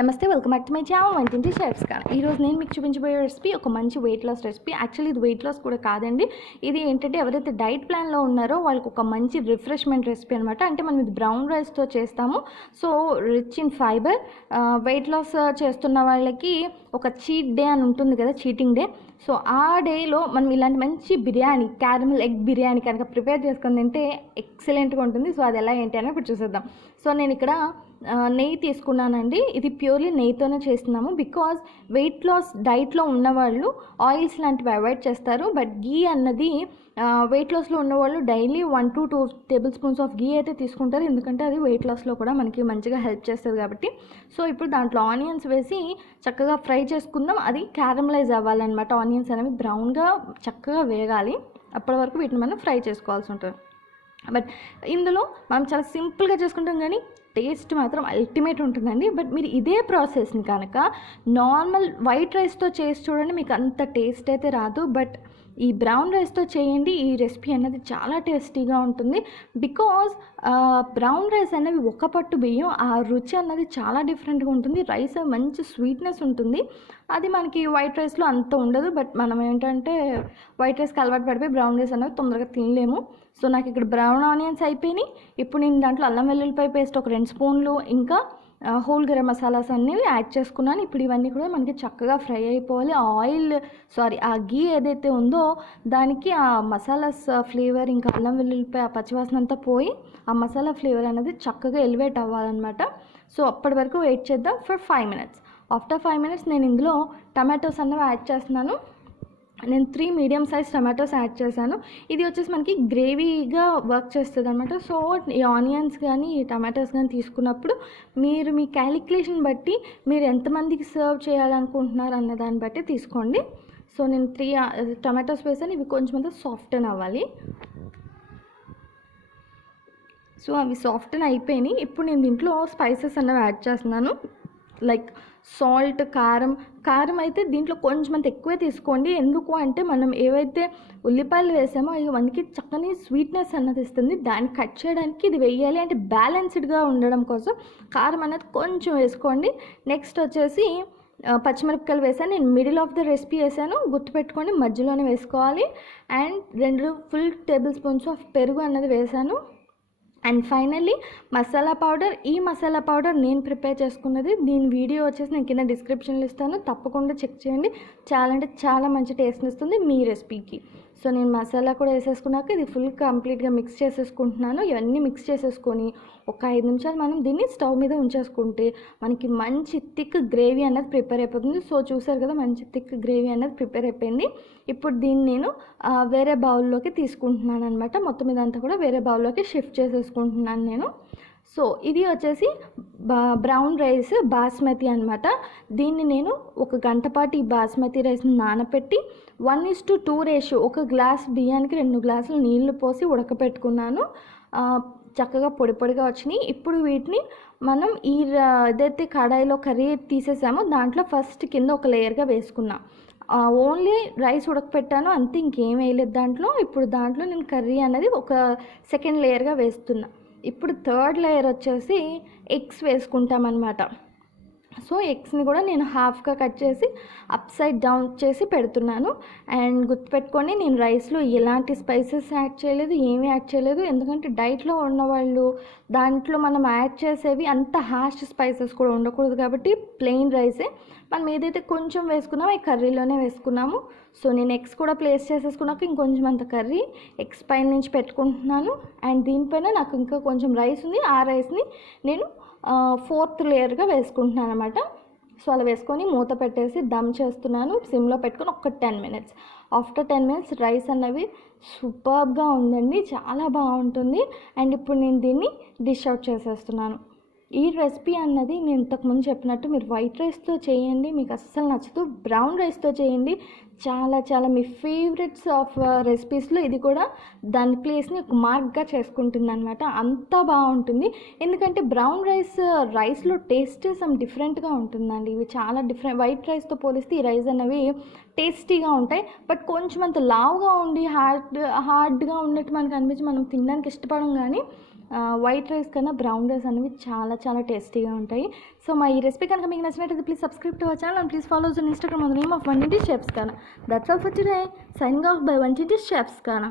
నమస్తే, welcome back to my channel వంటింటి chefs కాన్. ఈరోజు నేను మీకు చూపించబోయే రెసిపీ ఒక మంచి వెయిట్ లాస్ రెసిపీ. యాక్చువల్లీ ఇది వెయిట్ లాస్ కూడా కాదండి, ఇది ఏంటంటే ఎవరైతే డైట్ ప్లాన్లో ఉన్నారో వాళ్ళకి ఒక మంచి రిఫ్రెష్మెంట్ రెసిపీ అనమాట. అంటే మనం ఇది బ్రౌన్ రైస్తో చేస్తాము, so rich in fibre. Weight loss చేస్తున్న వాళ్ళకి ఒక చీట్ డే అని ఉంటుంది కదా, చీటింగ్ డే. సో ఆ డేలో మనం ఇలాంటి మంచి బిర్యానీ, క్యారమల్ ఎగ్ బిర్యానీ కనుక ప్రిపేర్ చేసుకుని తింటే ఎక్సలెంట్గా ఉంటుంది. సో అది ఎలా ఏంటి అని ఇప్పుడు చూసేద్దాం. సో నేను ఇక్కడ నెయ్యి తీసుకున్నానండి. ఇది ప్యూర్లీ నెయ్యితోనే చేస్తున్నాము, బికాజ్ వెయిట్ లాస్ డైట్లో ఉన్నవాళ్ళు ఆయిల్స్ లాంటివి అవాయిడ్ చేస్తారు. బట్ గీ అన్నది వెయిట్ లాస్లో ఉన్నవాళ్ళు daily 1 to 2 tablespoons of ghee అయితే తీసుకుంటారు, ఎందుకంటే అది వెయిట్ లాస్లో కూడా మనకి మంచిగా హెల్ప్ చేస్తుంది కాబట్టి. సో ఇప్పుడు దాంట్లో ఆనియన్స్ వేసి చక్కగా ఫ్రై చేసుకుందాం. అది క్యారమలైజ్ అవ్వాలన్నమాట. ఆనియన్స్ అనేవి బ్రౌన్గా చక్కగా వేగాలి, అప్పటి వరకు వీటిని మనం ఫ్రై చేసుకోవాల్సి ఉంటుంది. బట్ ఇందులో మనం చాలా సింపుల్గా చేసుకుంటాం, కానీ టేస్ట్ మాత్రం అల్టిమేట్ ఉంటుందండి. బట్ మీరు ఇదే ప్రాసెస్ని కనుక నార్మల్ వైట్ రైస్తో చేసి చూడండి, మీకు అంత టేస్ట్ అయితే రాదు. బట్ ఈ బ్రౌన్ రైస్తో చేయండి, ఈ రెసిపీ అన్నది చాలా టేస్టీగా ఉంటుంది. బికాజ్ బ్రౌన్ రైస్ అనేవి ఒక పట్టు బియ్యం, ఆ రుచి అన్నది చాలా డిఫరెంట్గా ఉంటుంది. రైస్ మంచి స్వీట్నెస్ ఉంటుంది, అది మనకి వైట్ రైస్లో అంత ఉండదు. బట్ మనం ఏంటంటే వైట్ రైస్కి అలవాటు పడిపోయి బ్రౌన్ రైస్ అనేవి తొందరగా తినలేము. సో నాకు ఇక్కడ బ్రౌన్ ఆనియన్స్ అయిపోయినాయి. ఇప్పుడు నేను దాంట్లో అల్లం వెల్లుల్లిపాయ పేస్ట్ ఒక 2 స్పూన్లు, ఇంకా హోల్ గరం మసాలాస్ అన్నీ యాడ్ చేసుకున్నాను. ఇప్పుడు ఇవన్నీ కూడా మనకి చక్కగా ఫ్రై అయిపోవాలి. ఆ గీ ఏదైతే ఉందో దానికి ఆ మసాలాస్ ఫ్లేవర్, ఇంకా అల్లం వెల్లుల్లిపాయ ఆ పచ్చివాసన అంతా పోయి ఆ మసాలా ఫ్లేవర్ అనేది చక్కగా ఎలివేట్ అవ్వాలన్నమాట. సో అప్పటి వరకు వెయిట్ చేద్దాం ఫర్ 5 minutes. ఆఫ్టర్ 5 minutes నేను ఇందులో టమాటోస్ అన్నవి యాడ్ చేస్తున్నాను. నేను 3 మీడియం సైజ్ టమాటోస్ యాడ్ చేశాను. ఇది వచ్చేసి మనకి గ్రేవీగా వర్క్ చేస్తుంది అనమాట. సో ఈ ఆనియన్స్ కానీ ఈ టమాటోస్ కానీ తీసుకున్నప్పుడు మీరు మీ క్యాలిక్యులేషన్ బట్టి మీరు ఎంతమందికి సర్వ్ చేయాలనుకుంటున్నారు అన్న దాన్ని బట్టి తీసుకోండి. సో నేను 3 టమాటోస్ వేసాను, ఇవి కొంచెం అంతా సాఫ్టన్ అవ్వాలి. సో అవి సాఫ్టన్ అయిపోయినాయి. ఇప్పుడు నేను దీంట్లో స్పైసెస్ అన్నవి యాడ్ చేస్తున్నాను, లైక్ సాల్ట్, కారం అయితే దీంట్లో కొంచెం అంత ఎక్కువే తీసుకోండి. ఎందుకు అంటే మనం ఏవైతే ఉల్లిపాయలు వేసామో అవి మనకి చక్కని స్వీట్నెస్ అన్నది ఇస్తుంది, దాన్ని కట్ చేయడానికి ఇది వేయాలి. అంటే బ్యాలెన్స్డ్గా ఉండడం కోసం కారం అనేది కొంచెం వేసుకోండి. నెక్స్ట్ వచ్చేసి పచ్చిమిరపకాయలు వేసాను, నేను మిడిల్ ఆఫ్ ద రెసిపీ వేసాను, గుర్తుపెట్టుకోండి మధ్యలోనే వేసుకోవాలి. And 2 full table spoons of పెరుగు అన్నది వేసాను. And finally masala powder. ఈ మసాలా పౌడర్ నేను ప్రిపేర్ చేసుకున్నది, దీని వీడియో వచ్చేసి నేను కింద డిస్క్రిప్షన్లో ఇస్తాను, తప్పకుండా చెక్ చేయండి. చాలా అంటే చాలా మంచి టేస్ట్ని ఇస్తుంది మీ రెసిపీకి. సో నేను మసాలా కూడా వేసేసుకున్నాక ఇది ఫుల్ కంప్లీట్గా మిక్స్ చేసేసుకుంటున్నాను. ఇవన్నీ మిక్స్ చేసేసుకొని ఒక 5 నిమిషాలు మనం దీన్ని స్టవ్ మీద ఉంచేసుకుంటే మనకి మంచి థిక్ గ్రేవీ అన్నది ప్రిపేర్ అయిపోతుంది. సో చూసారు కదా, మంచి థిక్ గ్రేవీ అన్నది ప్రిపేర్ అయిపోయింది. ఇప్పుడు దీన్ని నేను వేరే బౌల్లోకి తీసుకుంటున్నాను అనమాట. మొత్తం ఇదంతా కూడా వేరే బౌల్లోకి షిఫ్ట్ చేసేసుకుంటున్నాను నేను. సో ఇది వచ్చేసి బ్రౌన్ రైస్ బాస్మతి అనమాట. దీన్ని నేను 1 గంట పాటు ఈ బాస్మతి రైస్ని నానపెట్టి 1:2 రేషియో, 1 గ్లాస్ బియ్యానికి 2 గ్లాసులు నీళ్లు పోసి ఉడకపెట్టుకున్నాను. చక్కగా పొడి పొడిగా వచ్చినాయి. ఇప్పుడు వీటిని మనం ఏదైతే కడాయిలో కర్రీ తీసేసామో దాంట్లో ఫస్ట్ కింద ఒక లేయర్గా వేసుకున్నాం. ఓన్లీ రైస్ ఉడకపెట్టాను అంతే, ఇంకేం వేయలేదు దాంట్లో. ఇప్పుడు దాంట్లో నేను కర్రీ అనేది ఒక సెకండ్ లేయర్గా వేస్తున్నా. ఇప్పుడు థర్డ్ లేయర్ వచ్చేసి ఎగ్స్ వేసుకుంటామన్నమాట. సో ఎగ్స్ని కూడా నేను హాఫ్గా కట్ చేసి అప్ సైడ్ డౌన్ చేసి పెడుతున్నాను. అండ్ గుర్తుపెట్టుకొని నేను రైస్లో ఎలాంటి స్పైసెస్ యాడ్ చేయలేదు, ఏమీ యాడ్ చేయలేదు, ఎందుకంటే డైట్లో ఉన్నవాళ్ళు దాంట్లో మనం యాడ్ చేసేవి అంత హార్ష్ స్పైసెస్ కూడా ఉండకూడదు కాబట్టి ప్లెయిన్ రైసే మనం ఏదైతే కొంచెం వేసుకున్నామో ఈ కర్రీలోనే వేసుకున్నాము. సో నేను ఎగ్స్ కూడా ప్లేస్ చేసేసుకున్నాక ఇంకొంచెం అంత కర్రీ ఎగ్స్ పైన నుంచి పెట్టుకుంటున్నాను. అండ్ దీనిపైన నాకు ఇంకా కొంచెం రైస్ ఉంది, ఆ రైస్ని నేను 4th లేయర్గా వేసుకుంటున్నాను అనమాట. సో అలా వేసుకొని మూత పెట్టేసి దమ్ చేస్తున్నాను, సిమ్లో పెట్టుకొని ఒక 10 minutes. ఆఫ్టర్ 10 minutes రైస్ అన్నవి సూపర్గా ఉందండి, చాలా బాగుంటుంది. అండ్ ఇప్పుడు నేను దీన్ని డిష్ అవుట్ చేసేస్తున్నాను. ఈ రెసిపీ అన్నది నేను ఇంతకుముందు చెప్పినట్టు మీరు వైట్ రైస్తో చేయండి, మీకు అస్సలు నచ్చదు. బ్రౌన్ రైస్తో చేయండి, చాలా చాలా మీ ఫేవరెట్స్ ఆఫ్ రెసిపీస్లో ఇది కూడా దాని ప్లేస్ని ఒక మార్క్గా చేసుకుంటుంది అనమాట. అంత బాగుంటుంది, ఎందుకంటే బ్రౌన్ రైస్లో టేస్ట్ సమ్ డిఫరెంట్గా ఉంటుందండి. ఇవి చాలా డిఫరెంట్, వైట్ రైస్తో పోలిస్తే ఈ రైస్ అనేవి టేస్టీగా ఉంటాయి. బట్ కొంచెం అంత లావుగా ఉండి హార్డ్గా ఉన్నట్టు మనకు అనిపించి మనం తినడానికి ఇష్టపడం, కానీ వైట్ రైస్ కన్నా బ్రౌన్ రైస్ అనేవి చాలా చాలా టేస్టీగా ఉంటాయి. సో మా ఈ రెసిపీ కనుక మీకు నచ్చినట్లయితే please subscribe to our channel and please follow on Instagram on the name of వంటింటి షెఫ్స్ కానా. That's all for today. Signing off by వంటింటి షెఫ్స్ కానా.